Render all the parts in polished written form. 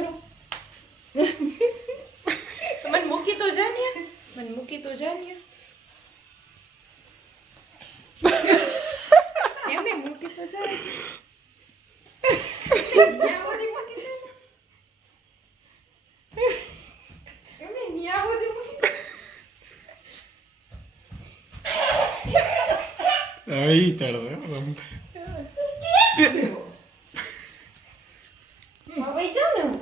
કરું. મને મૂકી તો જા ને, મને મૂકી તો જા ને. એમને મૂકી તો જા. Ahí tardó. હવે જાવ ને હું.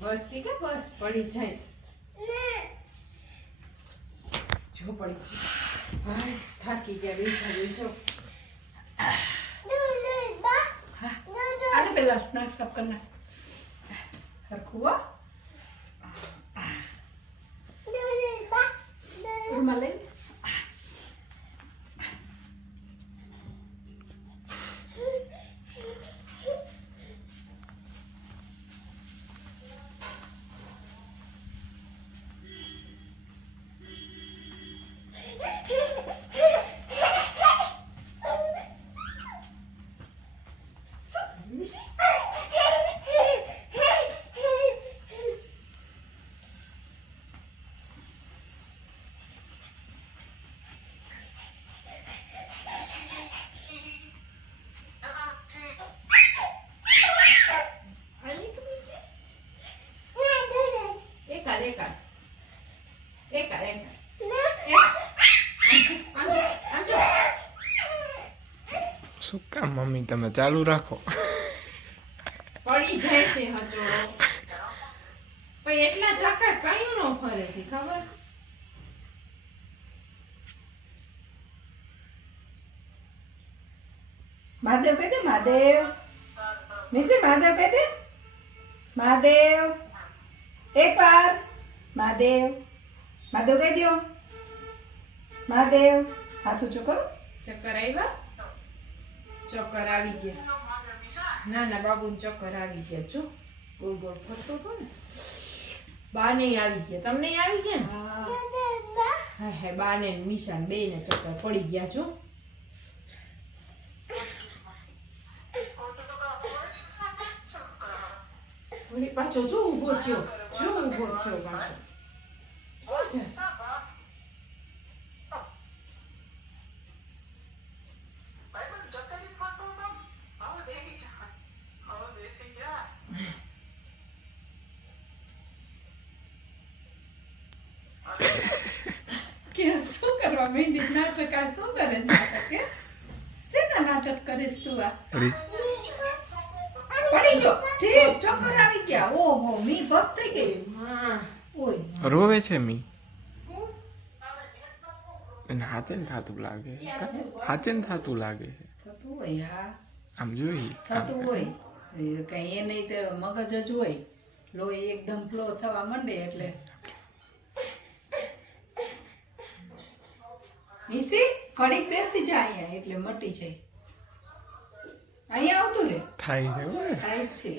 બસ થી કે બસ પડી જાય જો પડી બસ થાકી ગયા બીજો આને પેલા નાક સાફ કરના રખુવા રૂમાલ લઈ શું કામ મમ્મી તમે ચાલુ રાખો. પડી જાય છે હચોડો પણ એટલા ચક્કર કયું નો ફરે છે ખબર. મહાદેવ કહી દે મહાદેવ મિસી મહાદેવ કહી દે મહાદેવ એક વાર મહાદેવ મહાદેવ કહી દો મહાદેવ હાથ ઊંચો કરો. ચક્કર આવ્યા ચક્કર આવી ગયા ના બાબુ ચક્કર આવી ગયા જો ગોળ ગોળ ફરતો હતો ને બાને આવી ગયા, તમને આવી ગયા ને? હા હા હા, બાને ને મીશાને બેયને ચક્કર પડી ગયા છો. વળી પાછો જો ઊભો થયો પાછો. જસ. કે શું કરવા માંડી નાટક? આ શું કરે નાટક? કે શેના નાટક કરીશ તું? આ અરે પડી ગયો. ઠીક, ચક્કર આવી ગયા. ઓહો, મી ભપ થઈ ગઈ. હા. ઓય રોવે છે મી એને હાચે ને થાતું લાગે હાચે ને થાતું લાગે છે થતું હોય. હા આમ જોઈ થતું હોય. કઈ એ નહીં તો મગજ જ હોય. લોહી એકદમ ફ્લો થવા માંડે એટલે ઈસી કડીક બેસી જા અહીંયા એટલે મટી જાય. અહીંયા આવતું રે થાય છે થાય જ છે.